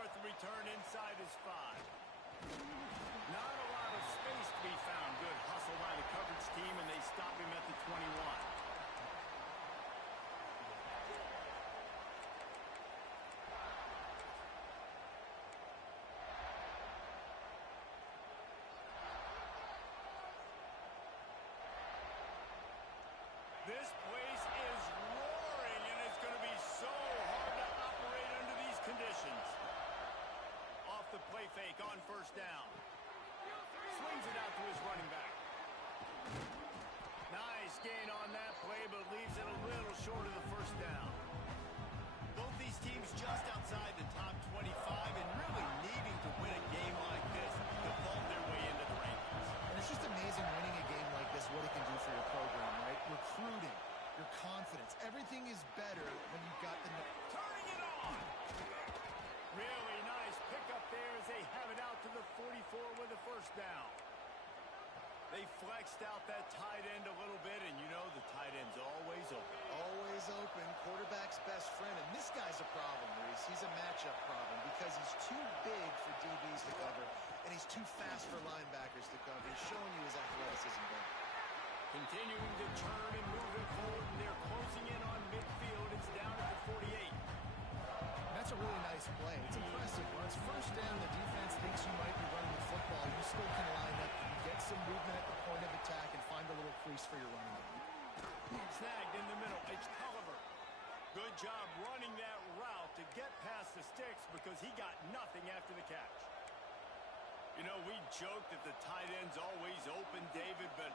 start the return inside his 5. Not a lot of space to be found. Good hustle by the coverage team, and they stop him at the 21. This place is roaring, and it's going to be so hard to operate under these conditions. Off the play fake on first down. Swings it out to his running back. Nice gain on that play, but leaves it a little short of the first down. Both these teams just outside the top 25 and really needing to win a game like this to vault their way into the rankings. And it's just amazing winning a game like this, what it can do for your program, right? Recruiting, your confidence, everything is better when you've got the... Turning it on! Really nice pickup there as they have it out to the 44 with a first down. They flexed out that tight end a little bit, and you know the tight end's always open. Always open, quarterback's best friend. And this guy's a problem, Reese. He's a matchup problem because he's too big for DBs to cover, and he's too fast for linebackers to cover. He's showing you his athleticism there. Continuing to turn and move it forward, and they're closing in on midfield. It's down at the 48. That's a really nice play. It's impressive. When it's first down, the defense thinks you might be running the football. You still can line up, get some movement at the point of attack, and find a little crease for your running game. Snagged in the middle. It's Culliver. Good job running that route to get past the sticks because he got nothing after the catch. You know, we joke that the tight end's always open, David, but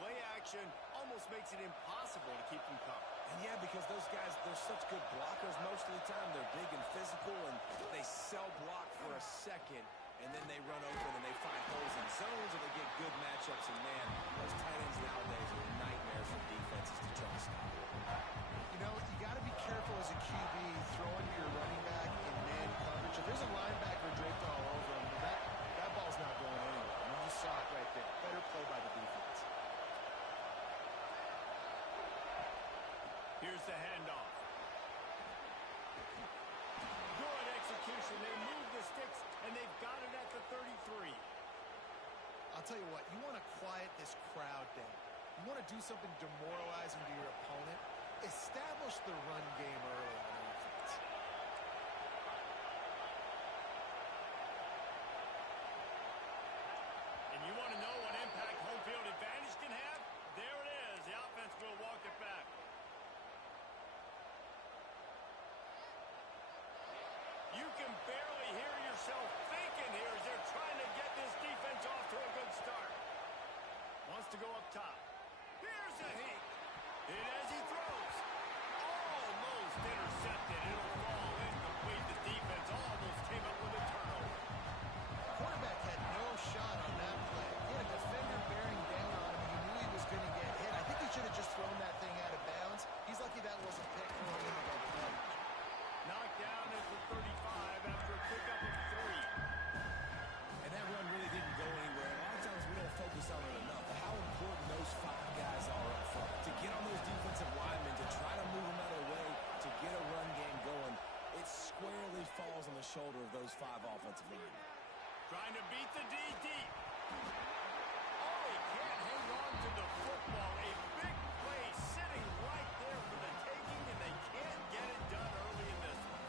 play action almost makes it impossible to keep them covered. And yeah, because those guys, they're such good blockers most of the time. They're big and physical, and they sell block for a second, and then they run open and they find holes in zones, and they get good matchups. And man, those tight ends nowadays are nightmares for defenses to try to stop. You know, you got to be careful as a QB throwing your running back in man coverage. If there's a linebacker draped all over him, that ball's not going anywhere. I mean, you saw it right there. Better play by the defense. Here's the handoff. Good execution. They move the sticks, and they've got it at the 33. I'll tell you what, you want to quiet this crowd down. You want to do something demoralizing to your opponent. Establish the run game early on offense. And you want to know what impact home field advantage can have? There it is. The offense will walk it back. You can barely hear yourself thinking here as they're trying to get this defense off to a good start. Wants to go up top. Here's a hit. And as he throws, almost intercepted. It'll fall incomplete. The defense almost came up with a turnover. The quarterback had no shot on that play. He had a defender bearing down on him. He knew he was going to get hit. I think he should have just thrown that thing out of bounds. He's lucky that wasn't picked throwing him above the coverage. Knocked down at the 35 after a pickup of 3. And that run really didn't go anywhere. A lot of times we don't focus on it enough, but how important those 5 guys are up front. To get on those defensive linemen, to try to move them out of the way, to get a run game going, it squarely falls on the shoulder of those 5 offensive linemen. Trying to beat the D deep. Oh, he can't hang on to the football. A big play sitting right there for the taking, and they can't get it done early in this one.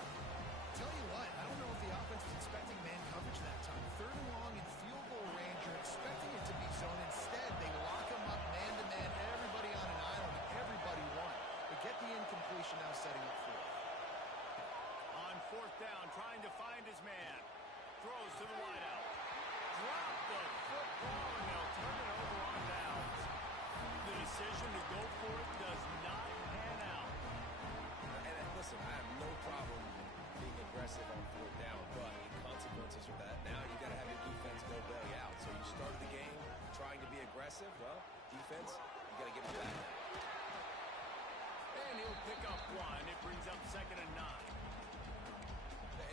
Tell you what, I don't know if the offense was expecting man coverage that time. 3rd and long in field goal range, you're expecting it to be zone. Instead, they lock him up man-to-man, everybody on an island, and everybody won. But get the incompletion now setting up 4th. On 4th down, trying to find his man. Throws to the wideout. Drop the football, and they'll turn it over on downs. The decision to go for it does not pan out. And listen, I have no problem being aggressive on 4th down, but the consequences of that, now you got to have your defense go belly out. So you started the game trying to be aggressive. Well, defense, you got to get it back. And he'll pick up 1. It brings up 2nd and 9.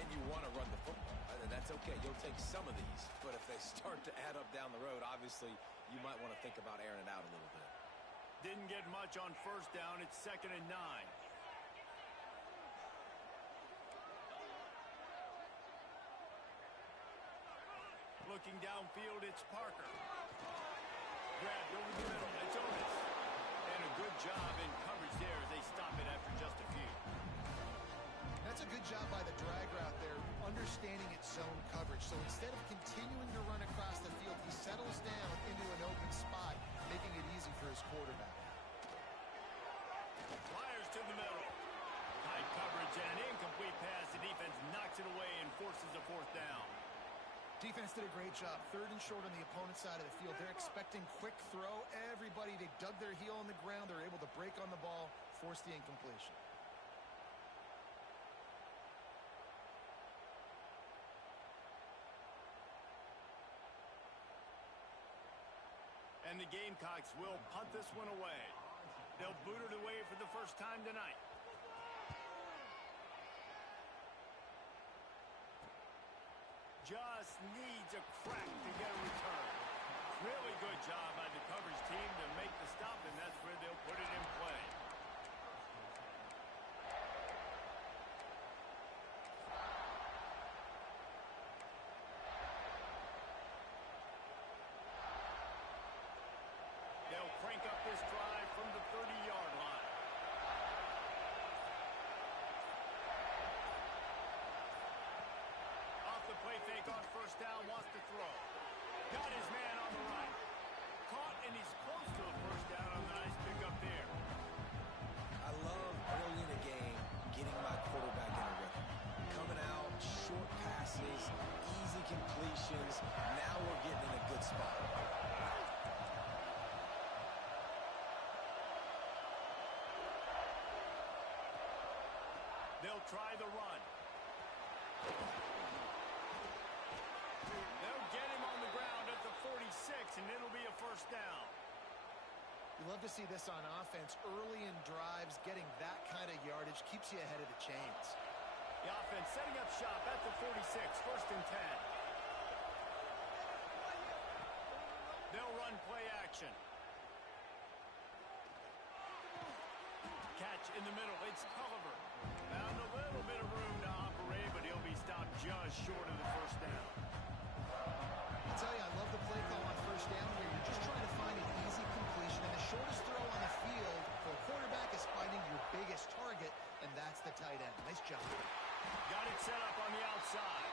And you want to run the football. That's okay. You'll take some of these. But if they start to add up down the road, obviously, you might want to think about airing it out a little bit. Didn't get much on 1st down. It's 2nd and 9. looking downfield, it's Parker. Grabbed over the middle, it's Otis. And a good job in coverage there as they stop it after just a few. That's a good job by the drag route there, understanding its zone coverage. So instead of continuing to run across the field, he settles down into an open spot, making it easy for his quarterback. Flyers to the middle. High coverage and an incomplete pass. The defense knocks it away and forces a fourth down. Defense did a great job. Third and short on the opponent's side of the field. They're expecting quick throw. Everybody, they dug their heel on the ground. They're able to break on the ball, force the incompletion. And the Gamecocks will punt this one away. They'll boot it away for the first time tonight. Just needs a crack to get a return. Really good job by the coverage team to make the stop, and that's where they'll put it in play. They'll crank up this drive from the 30-yard line. Off the play fake on first down, wants to throw. Got his man on the right. Caught, and he's close to a first down on the nice pickup there. I love early in the game getting my quarterback in a rhythm. Coming out, short passes, easy completions. Now we're getting in a good spot. They'll try the run. They'll get him on the ground at the 46, and it'll be a first down. You love to see this on offense. Early in drives, getting that kind of yardage keeps you ahead of the chains. The offense setting up shop at the 46, first and 10. They'll run play action. Catch in the middle, it's Culliver. Found a little bit of room to operate, but he'll be stopped just short of the first down. I tell you, I love the play call on first down where you're just trying to find an easy completion, and the shortest throw on the field for a quarterback is finding your biggest target, and that's the tight end. Nice job. Got it set up on the outside.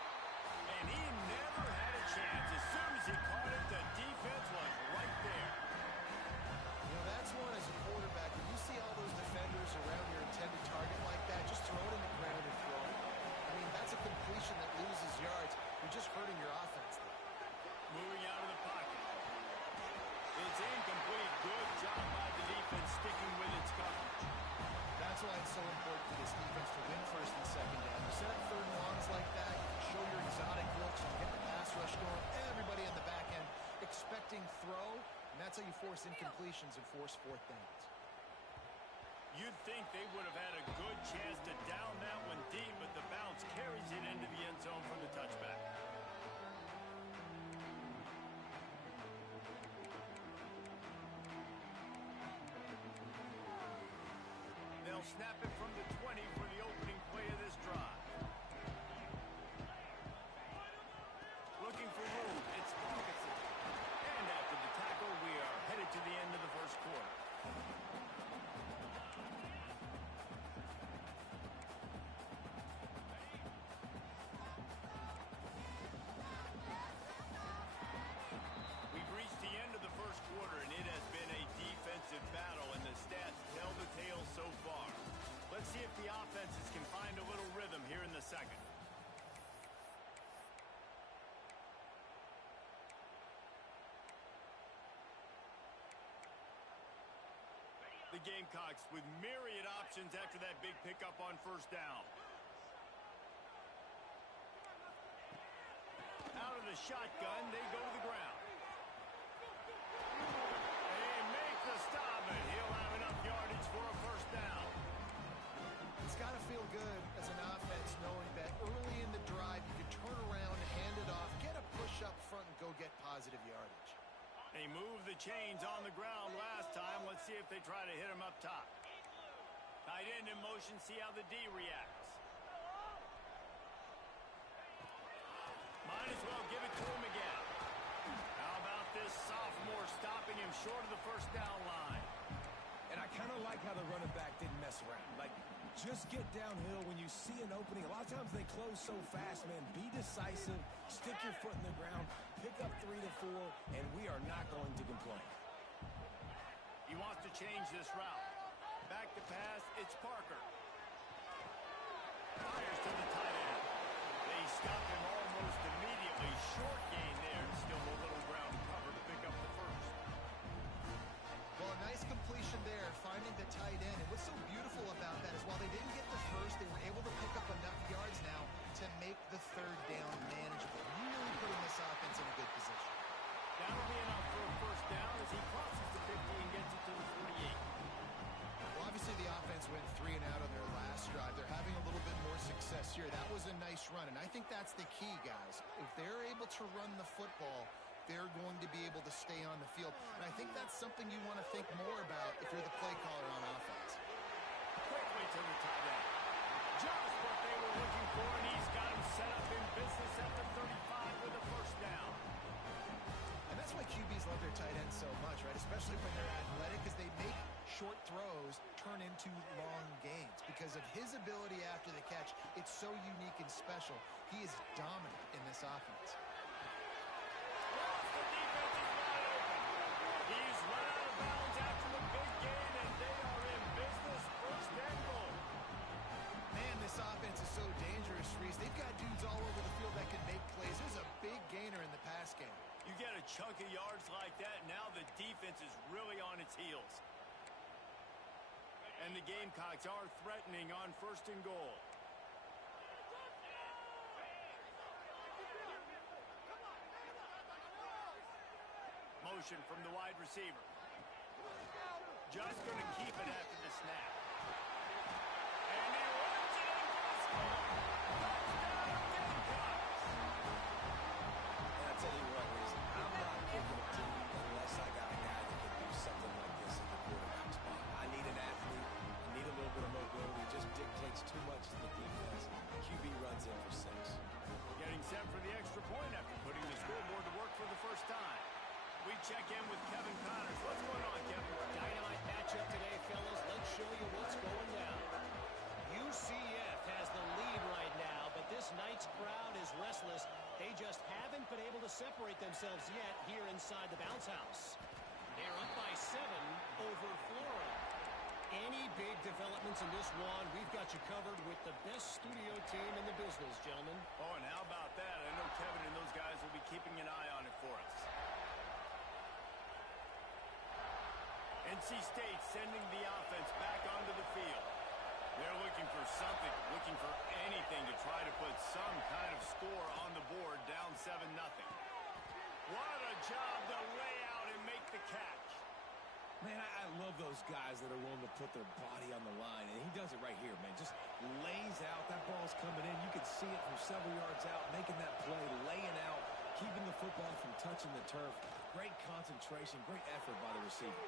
And he never had a chance. As soon as he caught it, the defense was right there. You know, that's one as a quarterback. When you see all those defenders around your intended target like that, just throw it in the ground and throw it. I mean, that's a completion that loses yards. You're just hurting your offense there. Moving out of the pocket. It's incomplete. Good job by the defense sticking with its coverage. That's why it's so important for this defense to win first and second down. You set up third and longs like that, you can show your exotic looks, you get the pass rush going, everybody in the back end expecting throw, and that's how you force incompletions and force fourth downs. You'd think they would have had a good chance to down that one deep, but the bounce carries it into the end zone for the touchback. They'll snap it from the 20 for the opening play of this drive. Looking for room, it's Hawkinson. And after the tackle, we are headed to the end of the first quarter. We've reached the end of the first quarter, and it has been a defensive battle, and the stats tell the tale so far. Let's see if the offenses can find a little rhythm here in the second. The Gamecocks with myriad options after that big pickup on first down. Out of the shotgun, they go to the ground. They make the stop, and he'll have enough yardage for a first down. It's got to feel good as an offense knowing that early in the drive you can turn around, hand it off, get a push up front, and go get positive yardage. They moved the chains on the ground last time. Let's see if they try to hit him up top. Tight end in motion, see how the D reacts. Might as well give it to him again. stopping him short of the first down line. And I kind of like how the running back didn't mess around. Like, just get downhill when you see an opening. A lot of times they close so fast, man. Be decisive, stick your foot in the ground, pick up 3 to 4, and we are not going to complain. He wants to change this route. Back to pass, it's Parker. Fires to the tight end. They stop him almost immediately. Short gain there. Still a little ground cover to pick up the first. Well, a nice completion there, finding the tight end. And what's so beautiful about that is while they didn't get the first, they were able to pick up enough yards now to make the third down manageable. Really putting this offense in a good position. That'll be enough for a first down as he crosses the 50 and gets it to the 48. Well, obviously the offense went 3 and out on their last drive. They're having a little bit more success here. That was a nice run, and I think that's the key, guys. If they're able to run the football, they're going to be able to stay on the field. And I think that's something you want to think more about if you're the play caller on offense. Quickly to the tight end. Just what they were looking for, and he's got him set up in business at the 35 with a first down. And that's why QBs love their tight ends so much, right? Especially when they're athletic, because they make short throws turn into long gains. Because of his ability after the catch, it's so unique and special. He is dominant in this offense. The defense is wide open. He's run out of bounds after the big gain, and they are in business. First and goal. Man, this offense is so dangerous, Reese. They've got dudes all over the field that can make plays. There's a big gainer in the pass game. You get a chunk of yards like that, now the defense is really on its heels. And the Gamecocks are threatening on first and goal. Motion from the wide receiver. Just going to keep it after the snap. And he runs it in for the score. Touchdown, Gamecocks. And I tell you what, Reese, I'm not picking a team unless I got a guy that can do something like this at the quarterback spot. I need an athlete. I need a little bit of mobility. It just dictates too much to the defense. QB runs in for 6. Getting set for the extra point after putting the scoreboard to work for the first time. We check in with Kevin Connors. What's going on, Kevin? Dynamite matchup today, fellas. Let's show you what's going down. UCF has the lead right now, but this night's crowd is restless. They just haven't been able to separate themselves yet here inside the bounce house. They're up by 7 over Florida. Any big developments in this one, we've got you covered with the best studio team in the business, gentlemen. Oh, and how about that? I know Kevin and those guys will be keeping an eye on it for us. NC State sending the offense back onto the field. They're looking for something, looking for anything to try to put some kind of score on the board, down 7-0. What a job to lay out and make the catch. Man, I love those guys that are willing to put their body on the line, and he does it right here, man. Just lays out. That ball's coming in. You can see it from several yards out, making that play, laying out, keeping the football from touching the turf. Great concentration, great effort by the receiver.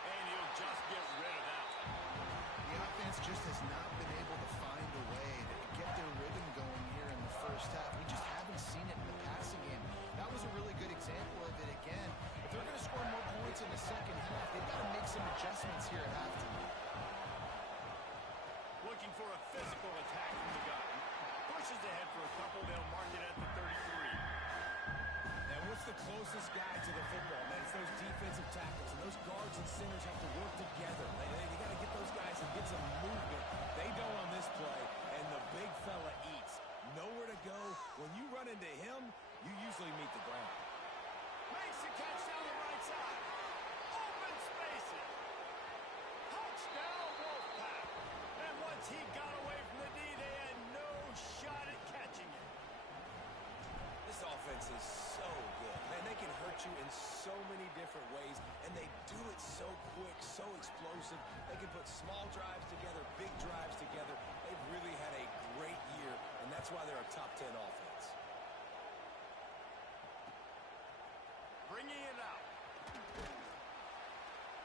And he'll just get rid of that. The offense just has not been able to find a way to get their rhythm going here in the first half. We just haven't seen it in the passing game. That was a really good example of it again. If they're going to score more points in the second half, they've got to make some adjustments here at halftime. Looking for a physical attack from the gun. Pushes ahead for a couple. They'll mark it at the 33. And what's the closest guy to the football, man? It's those defensive tackles, and those guards and centers have to work together. They got to get those guys and get some movement. They don't on this play, and the big fella eats. Nowhere to go. When you run into him, you usually meet the ground. Makes the catch down the right side. Open spaces. Touchdown, Wolfpack. And once he got away from the D, they had no shot at catching it. This offense is so good. Man, they can hurt you in so many different ways, and they do it so quick, so explosive. They can put small drives together, big drives together. They've really had a great year, and that's why they're a top 10 offense. Bringing it out.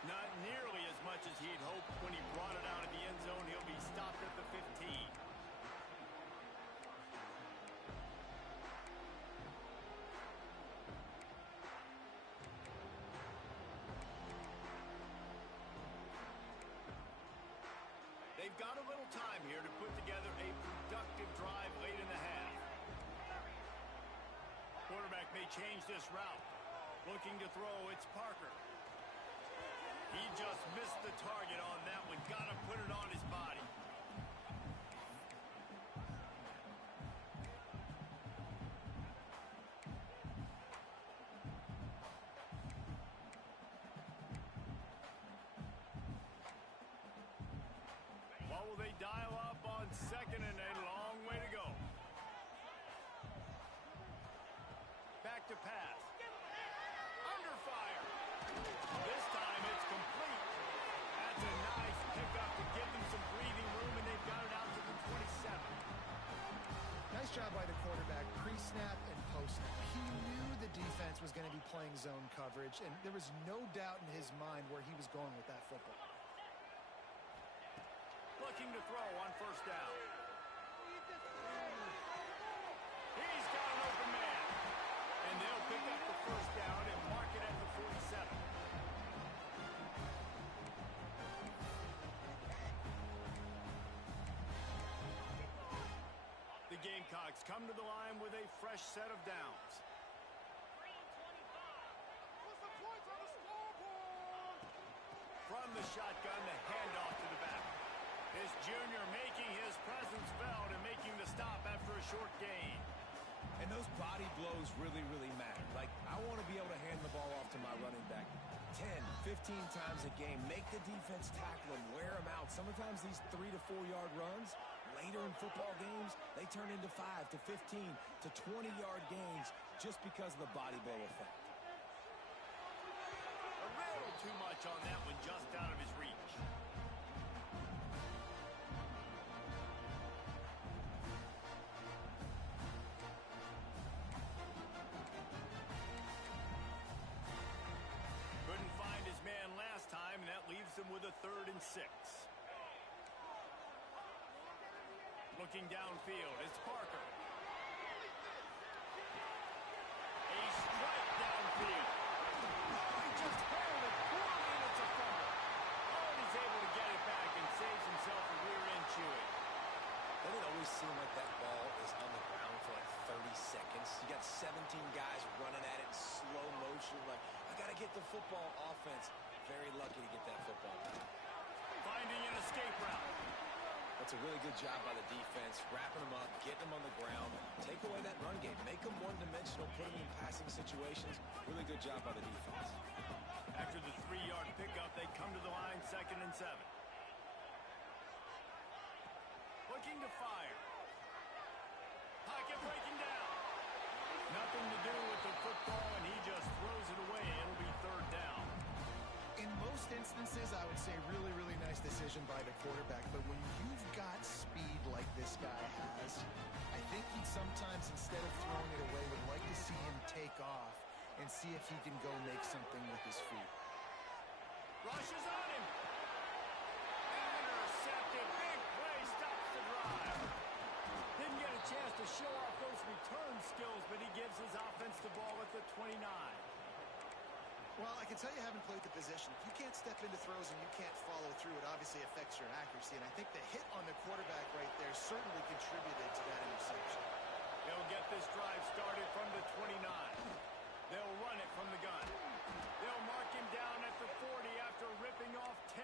Not nearly as much as he'd hoped when he brought it out of the end zone. He'll be stopped at the 15. may change this route. Looking to throw, it's Parker. He just missed the target on that one. Got to put it on his body. What will they dial up on second and a long way to go? Back to pass. Under fire. This time it's complete. That's a nice pickup to give them some breathing room, and they've got it out to the 27. Nice job by the quarterback, pre-snap and post-snap. He knew the defense was going to be playing zone coverage, and there was no doubt in his mind where he was going with that football. Looking to throw on first down. He's got an open man. And they'll pick up the first down and mark it at the 47. The Gamecocks come to the line with a fresh set of downs. From the shotgun, the handoff to the back. This junior making his presence felt and making the stop after a short gain. And those body blows really, really matter. Like, I want to be able to hand the ball off to my running back 10, 15 times a game. Make the defense tackle him, wear him out. Sometimes these 3 to 4 yard runs, later in football games, they turn into 5 to 15 to 20 yard gains just because of the body blow effect. A little too much on that one, just out of his reach. Couldn't find his man last time, and that leaves him with a 3rd and 6. Looking downfield, it's Parker. A strike downfield. Oh, he just held it poorly, and it's a fumble. Oh, and he's able to get it back and saves himself a rear end chewing. Doesn't it always seem like that ball is on the ground for like 30 seconds? You got 17 guys running at it in slow motion. Like, I got to get the football. Offense, very lucky to get that football. Finding an escape route. That's a really good job by the defense, wrapping them up, getting them on the ground. Take away that run game. Make them one-dimensional, put them in passing situations. Really good job by the defense. After the 3-yard pickup, they come to the line 2nd and 7. Looking to fire. Pocket breaking down. Nothing to do with the football, and he just throws it away. It'll be 3rd down. In most instances, I would say really, really nice decision by the quarterback. But when you've got speed like this guy has, I think he'd sometimes, instead of throwing it away, would like to see him take off and see if he can go make something with his feet. Rushes on him. Intercepted. Big play. Stops the drive. Didn't get a chance to show off those return skills, but he gives his offense the ball at the 29. Well, I can tell you haven't played the position. If you can't step into throws and you can't follow through, it obviously affects your accuracy. And I think the hit on the quarterback right there certainly contributed to that interception. They'll get this drive started from the 29. They'll run it from the gun. They'll mark him down at the 40 after ripping off 10.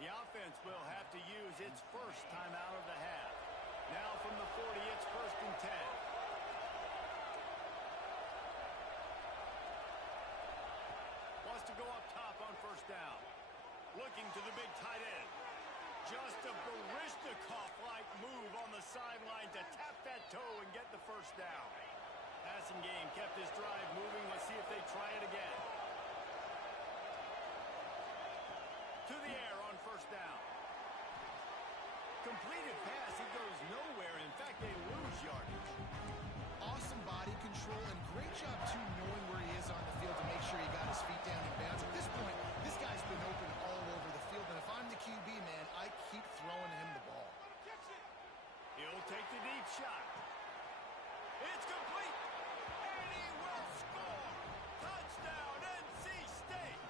The offense will have to use its first time out of the half. Now from the 40, it's 1st and 10. Wants to go up top on first down. Looking to the big tight end. Just a Baryshnikov-like move on the sideline to tap that toe and get the first down. Passing game kept this drive moving. Let's see if they try it again. To the air on first down. Completed pass. He goes nowhere. In fact, they lose yardage. Awesome body control and great job, too, knowing where he is on the field to make sure he got his feet down in bounds. At this point, this guy's been open all over the field, and if I'm the QB, man, I keep throwing him the ball. He'll take the deep shot. It's complete, and he will score. Touchdown, NC State.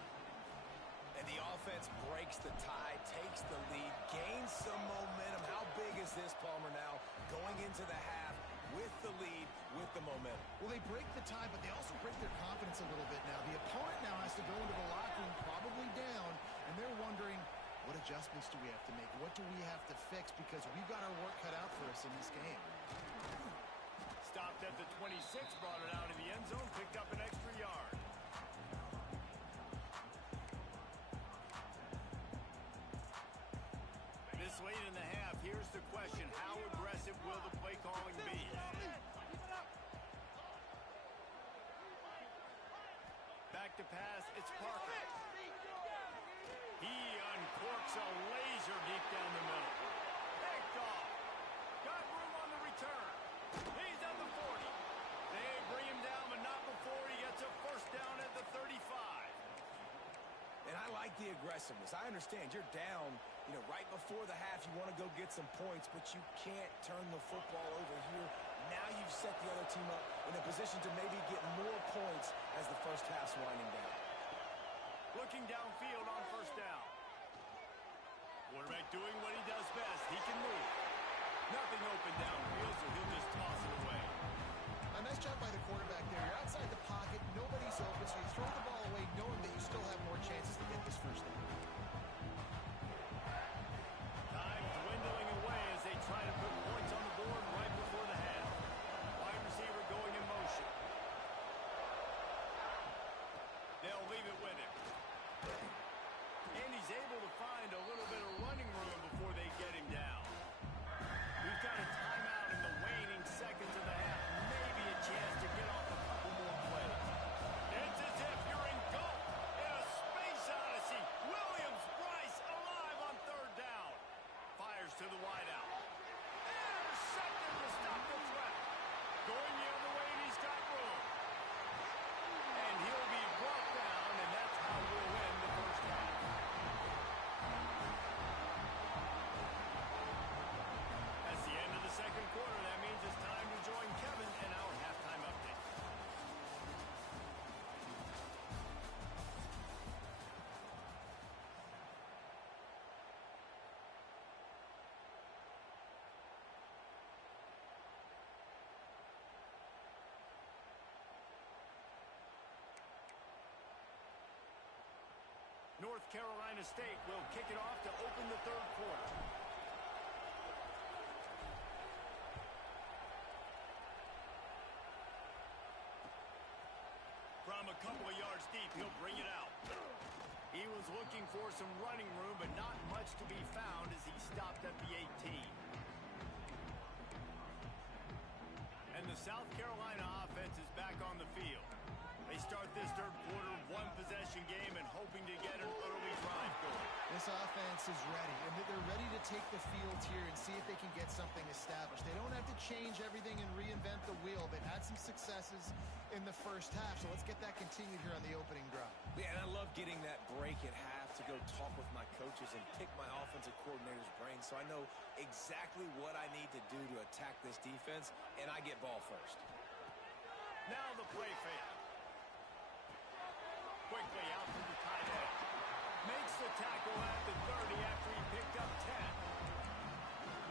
And the offense breaks the tie, takes the lead, gains some momentum. How big is this, Palmer, now? Going into the half, with the lead, with the momentum. Well, they break the tie, but they also break their confidence a little bit now. The opponent now has to go into the locker room probably down, and they're wondering, what adjustments do we have to make? What do we have to fix? Because we've got our work cut out for us in this game. Stopped at the 26, brought it out in the end zone, picked up an extra yard. This late in the half, here's the question. How aggressive will the play calling be? Back to pass, it's Parker. He uncorks a laser deep down the middle. Picked off. Got room on the return. He's at the 40. They bring him down, but not before he gets a first down at the 35. And I like the aggressiveness. I understand you're down, right before the half. You want to go get some points, but you can't turn the football over here. Now you've set the other team up in a position to maybe get more points as the first half's winding down. Looking downfield on first down. Quarterback doing what he does best. He can move. Nothing open downfield, so he'll just toss it away. A nice job by the quarterback there. You're outside the pocket. Nobody's open, so you throw the ball away knowing that you still have more chances to get this first down. Time dwindling away as they try to put points on the board right before the half. Wide receiver going in motion. They'll leave it with him. And he's able to find a little bit of running room before they get him down. We've got a timeout in the waning seconds of the half. Maybe a chance to get off a couple more plays. It's as if you're engulfed in a space odyssey. Williams, Bryce alive on third down. Fires to the wideout. Intercepted to stop the threat. Going the other way, and he's got room. And he'll be brought down, and that's how we'll win the first half. That's the end of the second quarter. That means it's time to join Kevin in our halftime update. North Carolina State will kick it off to open the third quarter. From a couple of yards deep, he'll bring it out. He was looking for some running room, but not much to be found as he stopped at the 18. And the South Carolina offense is back on the field. They start this third quarter, one-possession game, and hoping to get an early drive going. This offense is ready, and they're ready to take the field here and see if they can get something established. They don't have to change everything and reinvent the wheel. They've had some successes in the first half, so let's get that continued here on the opening drive. Yeah, and I love getting that break at half to go talk with my coaches and pick my offensive coordinator's brain so I know exactly what I need to do to attack this defense, and I get ball first. Now the play fake. Quickly out to the tight end. Makes the tackle at the 30 after he picked up 10.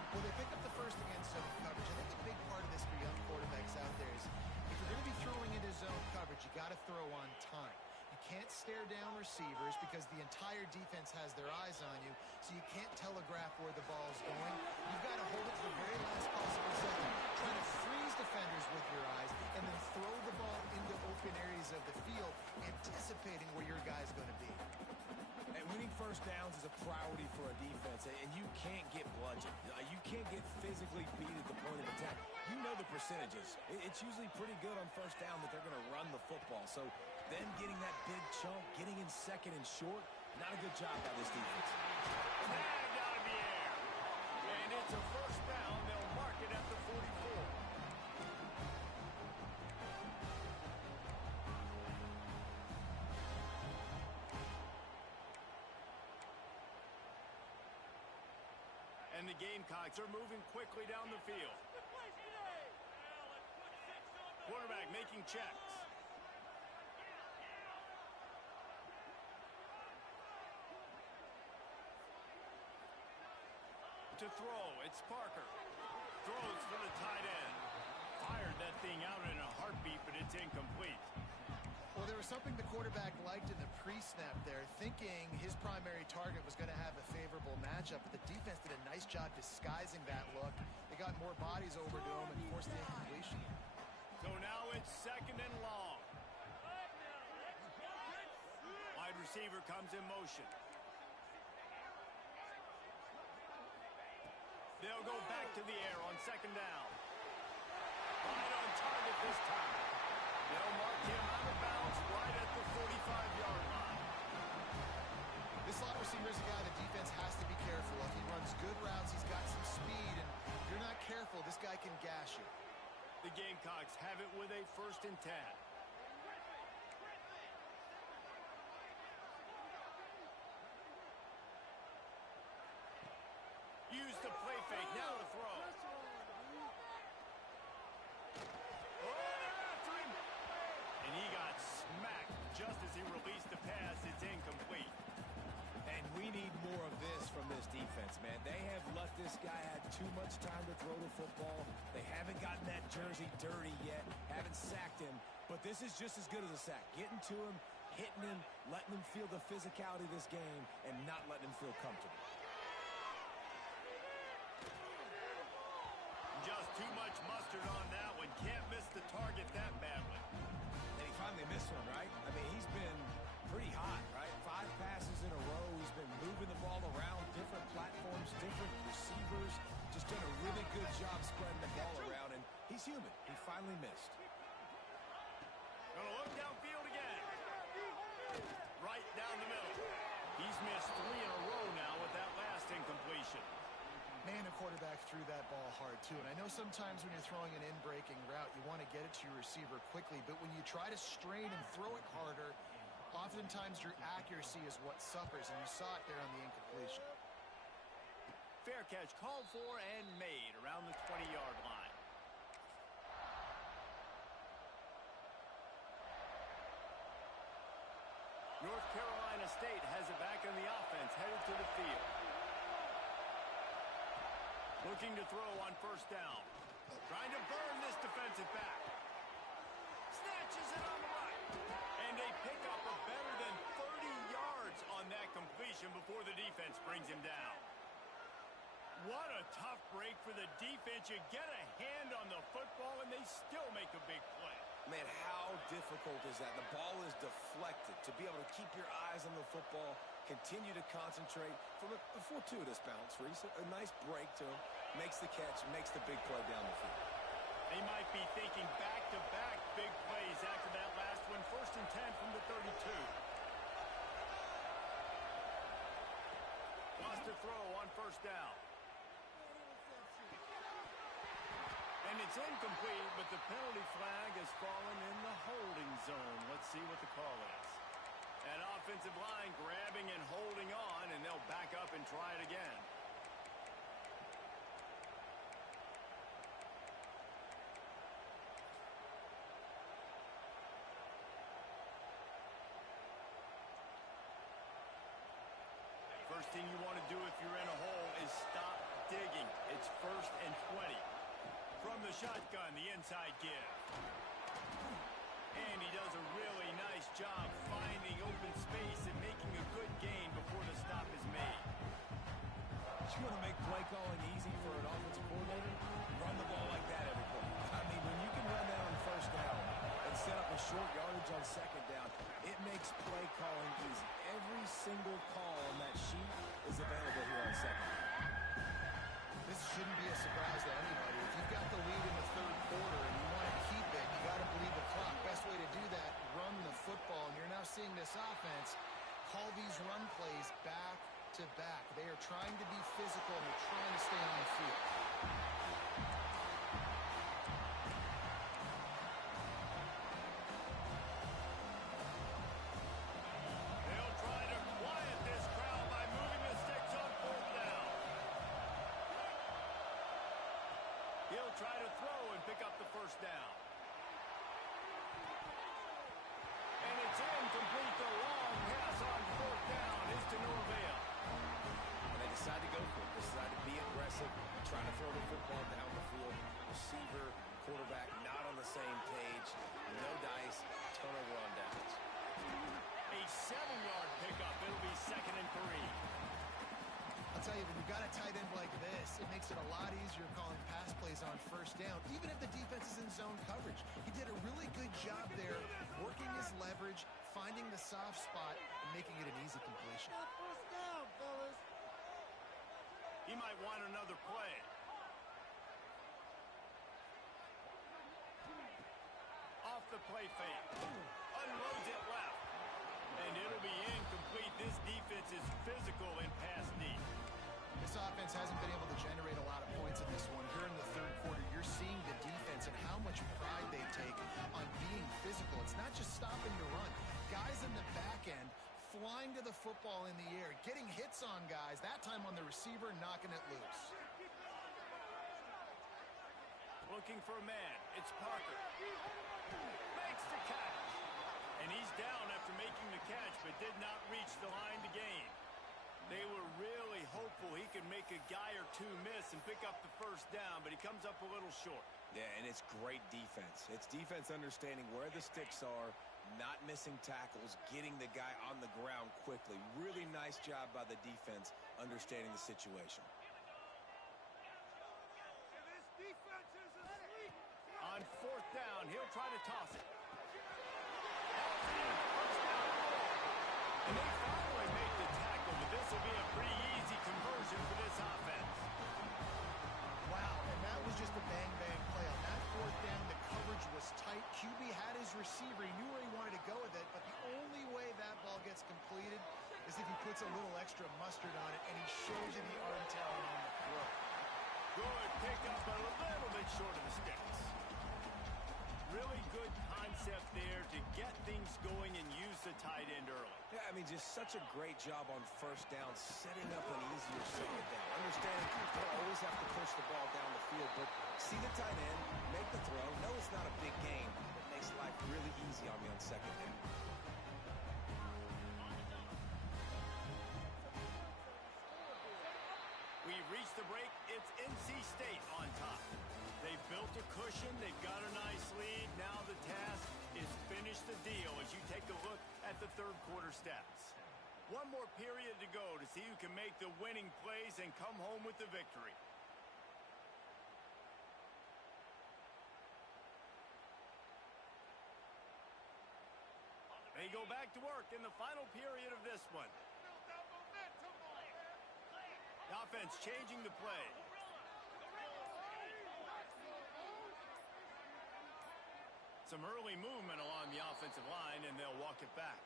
Well, they pick up the first against zone coverage. I think a big part of this for young quarterbacks out there is if you're going to be throwing into zone coverage, you got to throw on time. You can't stare down receivers because the entire defense has their eyes on you, so you can't telegraph where the ball's going. You've got to hold it to the very last possible second, try to freeze defenders with your eyes, and then throw the ball into open areas of the field, anticipating where your guy's going to be. And winning first downs is a priority for a defense, and you can't get bludgeoned. You can't get physically beat at the point of attack. You know the percentages. It's usually pretty good on first down that they're going to run the football. So them getting that big chunk, getting in second and short, not a good job by this defense. Tagged out of the air. And it's a first down. They'll mark it at the 44. And the Gamecocks are moving quickly down the field. Quarterback making checks. To throw, it's Parker. Throws for the tight end. fired that thing out in a heartbeat, but it's incomplete. Well, there was something the quarterback liked in the pre-snap there, thinking his primary target was going to have a favorable matchup, but the defense did a nice job disguising that look. They got more bodies over to him and forced the incompletion. So now it's 2nd and long. Wide receiver comes in motion. They'll go back to the air on 2nd down. Right on target this time. They'll mark him out of bounds right at the 45-yard line. This slot receiver is a guy the defense has to be careful of. He runs good routes. He's got some speed, and if you're not careful, this guy can gash you. The Gamecocks have it with a 1st and 10. Use the play fake. Now the throw. Oh, they're after him. And he got smacked just as he released the pass. It's incomplete. And we need more of this from this defense, man. They have let this guy have too much time to throw the football. They haven't gotten that jersey dirty yet, haven't sacked him. But this is just as good as a sack. Getting to him, hitting him, letting him feel the physicality of this game, and not letting him feel comfortable. Just too much mustard on that one. Can't miss the target that badly. And he finally missed one, right? I mean, he's been pretty hot, right? 5 passes in a row. He's been moving the ball around, different platforms, different receivers. Just done a really good job spreading the ball around, and he's human. He finally missed. Gonna look downfield again. Right down the middle. He's missed 3 in a row now with that last incompletion. Man, a quarterback threw that ball hard, too. And I know sometimes when you're throwing an in-breaking route, you want to get it to your receiver quickly. But when you try to strain and throw it harder, oftentimes your accuracy is what suffers. And you saw it there on the incompletion. Fair catch called for and made around the 20-yard line. North Carolina State has it back in the offense, headed to the field. Looking to throw on 1st down. Trying to burn this defensive back. Snatches it on the right. And they pick up a better than 30 yards on that completion before the defense brings him down. What a tough break for the defense. You get a hand on the football and they still make a big play. Man, how difficult is that? The ball is deflected. To be able to keep your eyes on the football, continue to concentrate from a fortuitous bounce, Reese. A nice break to him. Makes the catch, makes the big play down the field. They might be thinking back-to-back big plays after that last one. 1st and 10 from the 32. Wants to throw on 1st down. And it's incomplete, but the penalty flag has fallen in the holding zone. Let's see what the call is. That offensive line grabbing and holding on, and they'll back up and try it again. First thing you want to do if you're in a hole is stop digging. It's 1st and 20. From the shotgun, the inside give. And he does a really nice job finding open space and making a good gain before the stop is made. You want to make play calling easy for an offensive coordinator? Run the ball like that every play. I mean, when you can run that on 1st down and set up a short yardage on 2nd down, it makes play calling easy. Every single call on that sheet is available here on 2nd. This shouldn't be a surprise to anybody. If you've got the lead in the 3rd quarter and you want to keep it, you got to bleed the clock. Best way to do that, run the football. And you're now seeing this offense call these run plays back to back. They are trying to be physical and they're trying to stay on the field. They'll try to quiet this crowd by moving the sticks on 4th down. He'll try to throw and pick up the 1st down. And it's incomplete. The long pass on 4th down is to Norvell. And they decide to go for it. They decide to be aggressive, trying to throw the football down the field. Receiver, quarterback, tell you, when you've got a tight end like this, it makes it a lot easier calling pass plays on first down, even if the defense is in zone coverage. He did a really good job there, working his leverage, finding the soft spot, and making it an easy completion. First down, fellas. He might want another play. Off the play fake. Unloads it left. And it'll be incomplete. This defense is physical in pass deep. This offense hasn't been able to generate a lot of points in this one. Here in the third quarter, you're seeing the defense and how much pride they take on being physical. It's not just stopping to run. Guys in the back end flying to the football in the air, getting hits on guys, that time on the receiver, knocking it loose. Looking for a man. It's Parker. Makes the catch. And he's down after making the catch, but did not reach the line to gain. They were really hopeful he could make a guy or two miss and pick up the first down, but he comes up a little short. Yeah, and it's great defense. It's defense understanding where the sticks are, not missing tackles, getting the guy on the ground quickly. Really nice job by the defense understanding the situation. On fourth down, he'll try to toss it. And they finally make the tackle, but this will be a pretty easy conversion for this offense. Wow, and that was just a bang-bang play. On that fourth down, the coverage was tight. QB had his receiver. He knew where he wanted to go with it, but the only way that ball gets completed is if he puts a little extra mustard on it, and he shows you the arm talent on the throw. Good pickup, but a little bit short of the sticks. Really good concept there to get things going and use the tight end early. Yeah, I mean, just such a great job on first down, setting up an easier second down. Understanding you don't always have to push the ball down the field, but see the tight end, make the throw. No, it's not a big game, but makes life really easy on me on second down. We reach the break. It's NC State on top. They've built a cushion. They've got a nice lead. Now the task is finish the deal as you take a look at the third quarter stats. One more period to go to see who can make the winning plays and come home with the victory. They go back to work in the final period of this one. The offense changing the play. Some early movement along the offensive line, and they'll walk it back.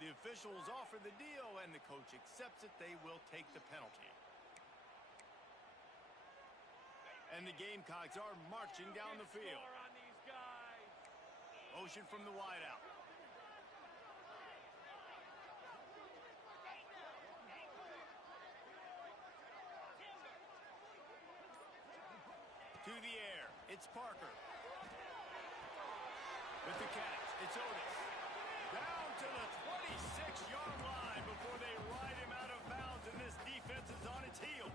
The officials offer the deal, and the coach accepts it. They will take the penalty. And the Gamecocks are marching down the field. Motion from the wideout. To the air. It's Parker. With the catch, it's Otis. Down to the 26-yard line before they ride him out of bounds, and this defense is on its heels.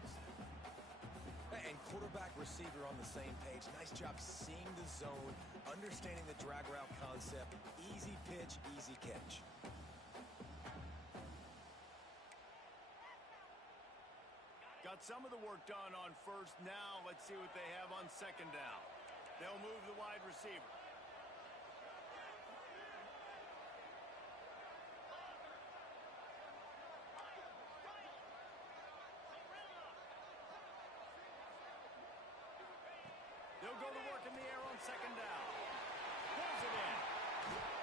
And quarterback receiver on the same page. Nice job seeing the zone, understanding the drag route concept. Easy pitch, easy catch. Got some of the work done on first. Now let's see what they have on second down. They'll move the wide receiver. They'll go to work in the air on second down. Pulls it in.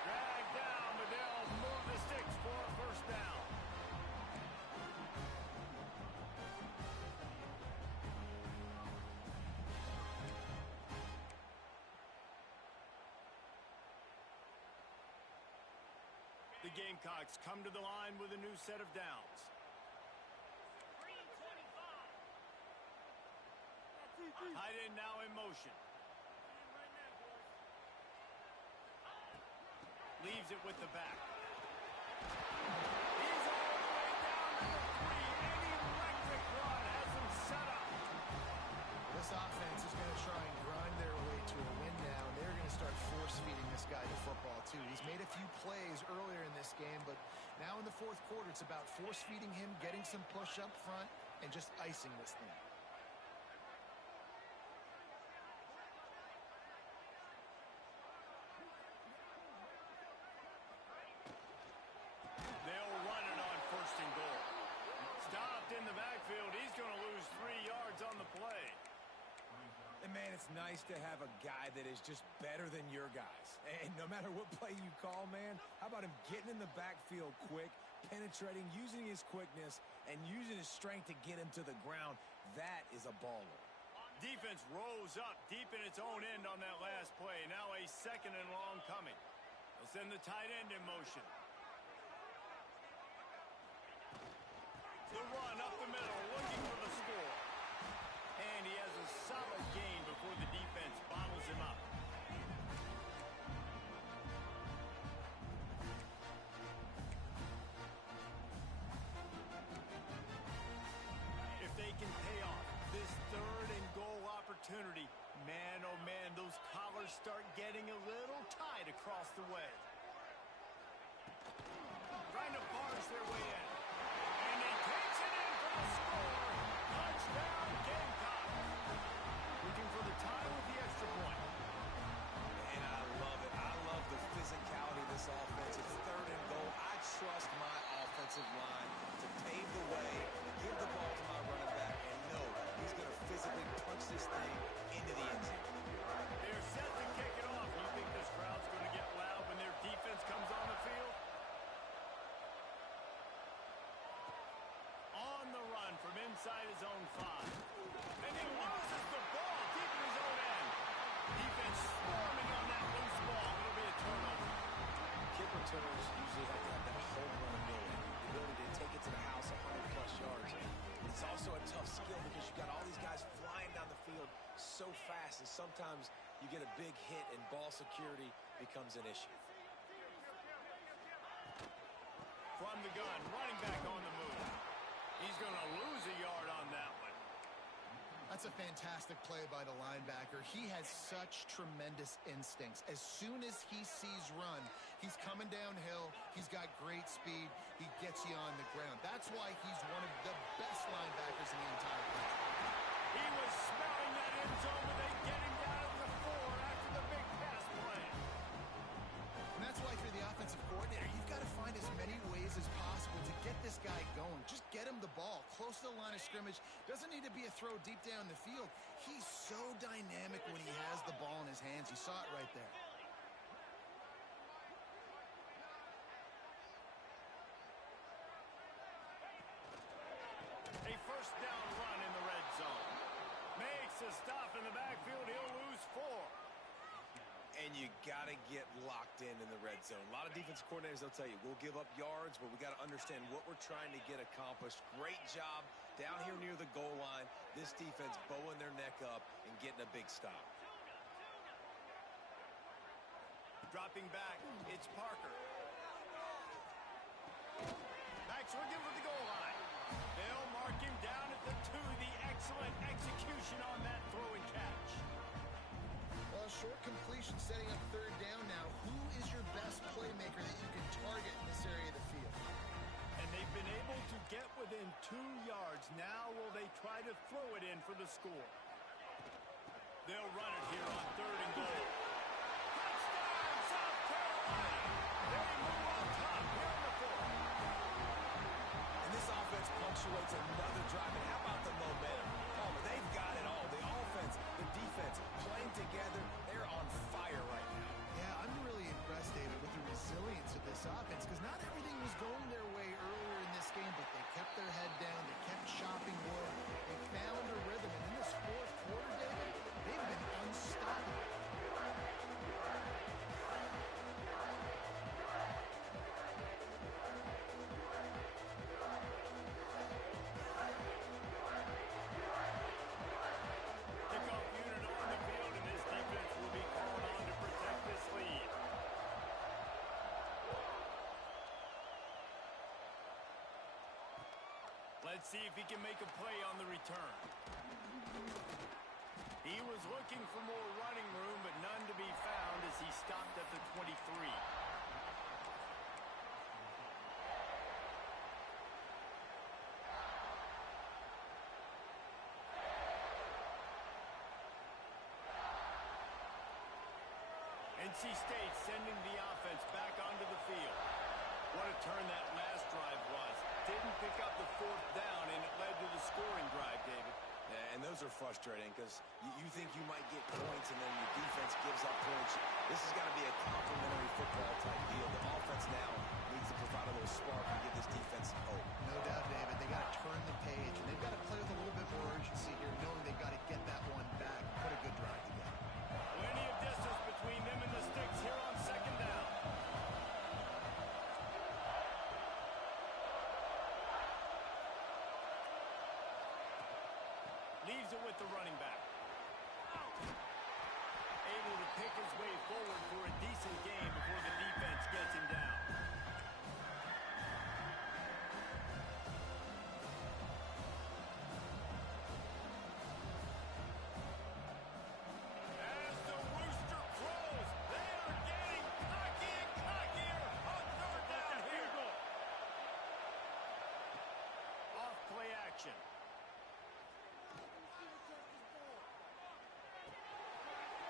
Dragged down, but they'll move the sticks for a first down. The Gamecocks come to the line with a new set of downs. Tight end now in motion. Leaves it with the back. He's all the way down to the 3. An electric run has them set up. This offense is going to try and grind their way to a win now, and they're going to start force-feeding this guy the football, too. He's made a few plays earlier in this game, but now in the fourth quarter, it's about force-feeding him, getting some push up front, and just icing this thing. They'll run it on first and goal. Stopped in the backfield. He's going to lose 3 yards on the play. And, man, it's nice to have a guy that is just better than your guys. And no matter what play you call, man, how about him getting in the backfield quick, penetrating, using his quickness, and using his strength to get him to the ground? That is a baller. Defense rose up deep in its own end on that last play. Now a 2nd and long coming. They'll send the tight end in motion. The run up the middle, looking for the score. And he has a solid gain before the defense bottles him up. If they can pay off this 3rd and goal opportunity, man, oh man, those collars start getting a little tight across the way. Trying to barge their way in. And he takes it in for the score. Touchdown, Gamecock. Looking for the tie with the extra point. And I love it. I love the physicality of this offense. It's 3rd and goal. I trust my offensive line to pave the way, give the ball to my running back, and know he's going to physically punch this thing into the end zone. They're set to kick it off. You think this crowd's going to get loud when their defense comes on the field? On the run from inside his own 5. And he loses the ball deep in his own end. Defense swarming on that loose ball. It'll be a turnover. Kick returners usually have to have that home run ability, the ability to take it to the house 100-plus yards. It's also a tough skill because you got all these guys flying down the field so fast, and sometimes you get a big hit and ball security becomes an issue. From the gun, running back on the move. He's going to lose a yard on that one. That's a fantastic play by the linebacker. He has such tremendous instincts. As soon as he sees run, he's coming downhill. He's got great speed. He gets you on the ground. That's why he's one of the best linebackers in the entire country. He was smelling that end zone when they get him down at the 4 after the big pass play. And that's why if you're the offensive coordinator, you've got to find as many ways as possible to get this guy going. Just get him the ball close to the line of scrimmage. Doesn't need to be a throw deep down the field. He's so dynamic when he has the ball in his hands. You saw it right there. A 1st down run in the red zone. Makes a stop in the backfield. He'll lose 4. And you got to get locked in the red zone. A lot of defense coordinators, they'll tell you, we'll give up yards, but we got to understand what we're trying to get accomplished. Great job down here near the goal line. This defense bowing their neck up and getting a big stop. Dropping back, it's Parker. Back swinging for the goal line. They'll mark him down at the 2. The excellent execution on that throw and catch. Well, short completion setting up 3rd down now. Who is your best playmaker that you can target in this area of the field? And they've been able to get within 2 yards. Now will they try to throw it in for the score? They'll run it here on 3rd and goal. Touchdown, South Carolina! They move on top here in the 4th. And this offense punctuates another drive. And how about the momentum? Palmer, they've got it all. The offense, the defense, playing together. They're on fire right now. Yeah, I'm really impressed, David, with the resilience of this offense because not everything was going their way earlier in this game, but they kept their head down. They kept chopping wood. They found a rhythm. And in this 4th quarter, David, they've been unstoppable. Kickoff unit on the field, and this defense will be called on to protect this lead. Let's see if he can make a play on the return. He was looking for more running room, but none to be found as he stopped at the 23. NC State sending the offense back onto the field. What a turn that last drive was. Didn't pick up the fourth down, and it led to the scoring drive, David. Yeah, and those are frustrating because you think you might get points and then your defense gives up points. This has got to be a complimentary football type deal. The offense now needs to provide a little spark and give this defense some hope. No doubt, David. They got to turn the page, and they've got to play with a little bit more urgency here, knowing they've got to get that one back, put a good drive together. Plenty of distance between them and the sticks here on second down. Leaves it with the running back. Able to pick his way forward for a decent gain before the defense gets him down. As the rooster crows, they are getting cocky and cockier on third down here. Off play action.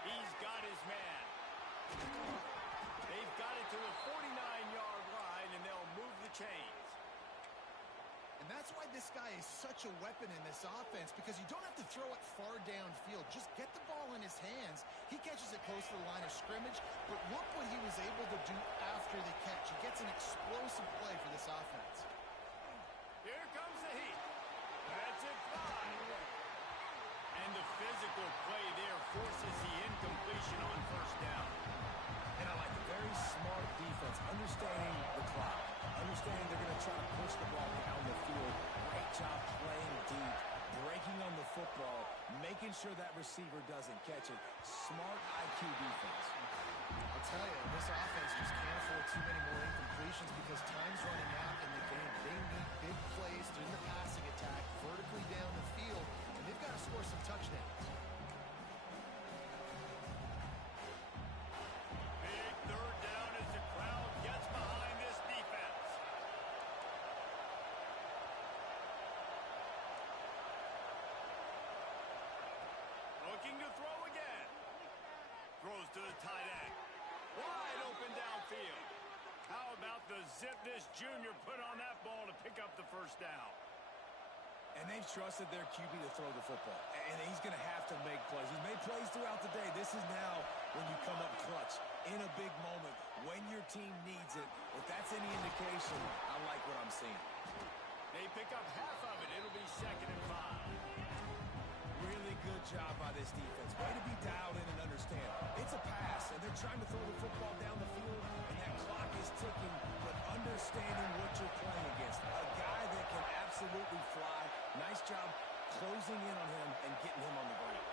He's got his man. They've got it to the 49-yard line, and they'll move the chains. And that's why this guy is such a weapon in this offense, because you don't have to throw it far downfield. Just get the ball in his hands. He catches it close to the line of scrimmage, but look what he was able to do after the catch. He gets an explosive play for this offense. Here comes the heat. That's it, 5. And the physical play there forces the incompletion on first down. And I like the very smart defense, understanding the clock, understanding they're going to try to push the ball down the field. Great job playing deep, breaking on the football, making sure that receiver doesn't catch it. Smart IQ defense. I'll tell you, this offense just can't afford too many more incompletions because time's running out in the game. They need big plays in the passing attack, vertically down the field, and they've got to score some touchdowns. Big third down as the crowd gets behind this defense. Looking to throw again. Throws to the tight end. Wide open downfield. How about the zip this junior put on that ball to pick up the first down? And they've trusted their QB to throw the football. And he's going to have to make plays. He's made plays throughout the day. This is now when you come up clutch in a big moment when your team needs it. If that's any indication, I like what I'm seeing. They pick up half of it. It'll be 2nd and 5. Really good job by this defense. Way to be dialed in and understand. It's a pass, and they're trying to throw the football down the field, and that clock is ticking, but understanding what you're playing against. A guy that can absolutely fly. Nice job closing in on him and getting him on the ground.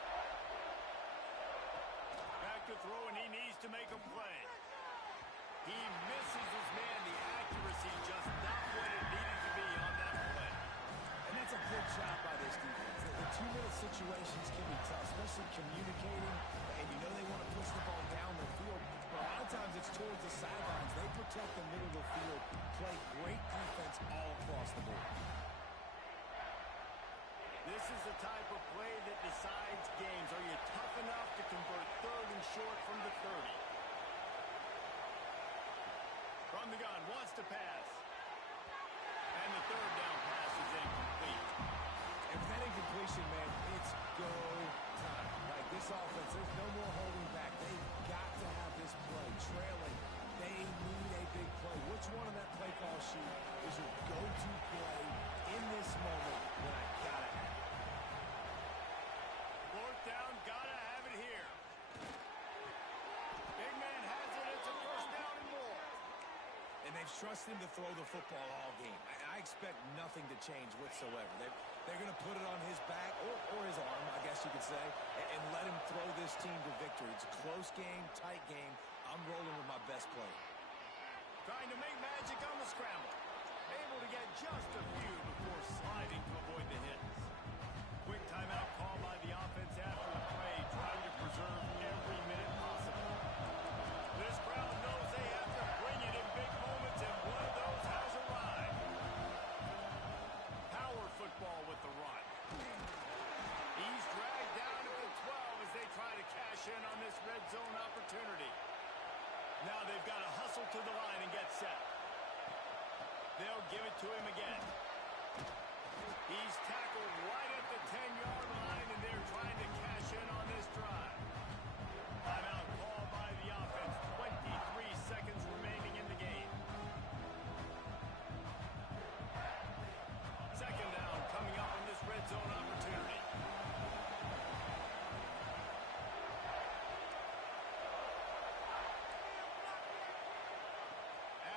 Back to throw, and he needs to make a play. He misses his man. The accuracy just not what it needed to be on that play. And that's a good job by this defense. The 2-minute situations can be tough, especially communicating, and you know they want to push the ball down the field. But a lot of times it's towards the sidelines. They protect the middle of the field, play great defense all across the board. This is the type of play that decides games. Are you tough enough to convert 3rd and short from the 30? From the gun, wants to pass. And the 3rd down pass is incomplete. And with that incompletion, man, it's go time. Like this offense, there's no more holding back. They've got to have this play. Trailing, they need a big play. Which one on that play call sheet is your go-to play in this moment when I gotta have it? 4th down, gotta have it here. Big man has it. It's a 1st down and more. And they've trusted him to throw the football all game. I expect nothing to change whatsoever. They're going to put it on his back or his arm, I guess you could say, and let him throw this team to victory. It's a close game, tight game. I'm rolling with my best player. Trying to make magic on the scramble. Able to get just a few before sliding to avoid the hits. Quick timeout call by the offense after the play, trying to preserve every minute possible. This crowd knows they have to bring it in big moments, and one of those has arrived. Power football with the run. He's dragged down to the 12 as they try to cash in on this red zone opportunity. to the line and get set. They'll give it to him again. He's tackled right at the 10-yard line, and they're trying to cash in on this drive. Timeout called by the offense. 23 seconds remaining in the game. Second down coming up on this red zone opportunity.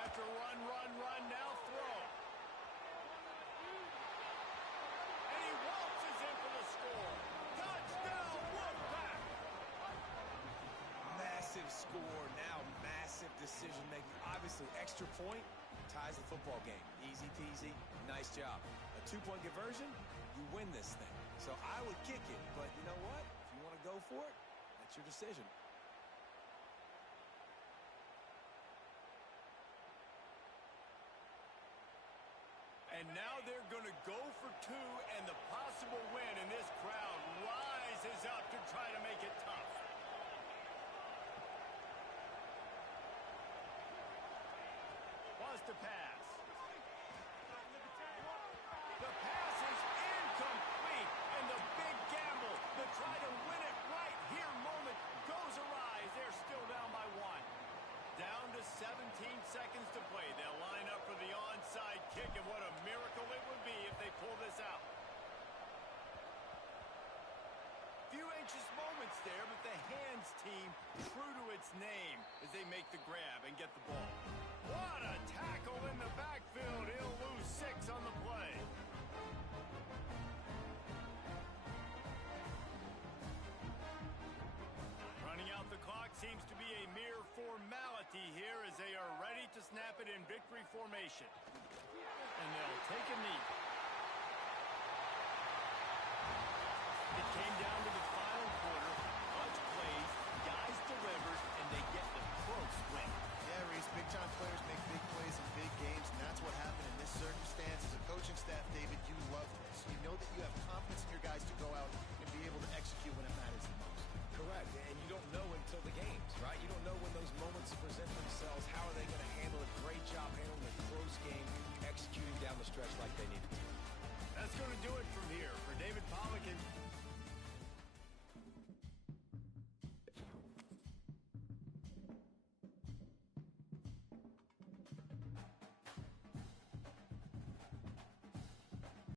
After run, now throw. And he waltzes in for the score. Touchdown, Wolfpack! Massive score, now massive decision-making. Obviously, extra point ties the football game. Easy peasy, nice job. A 2-point conversion, you win this thing. So I would kick it, but you know what? If you want to go for it, that's your decision. And now they're going to go for two, and the possible win, and this crowd rises up to try to make it tough. Wants to pass. The pass is incomplete, and the big gamble to try to win it right here moment goes awry as they're still down by one. Down to 17 seconds to play. They'll line up for the onside kick, and what a miracle it would be if they pull this out. Few anxious moments there, but the hands team true to its name as they make the grab and get the ball. What a tackle in the backfield. He'll lose 6 on the play. Running out the clock seems to be a mere formality here as they are ready to snap it in victory formation. And they'll take a knee.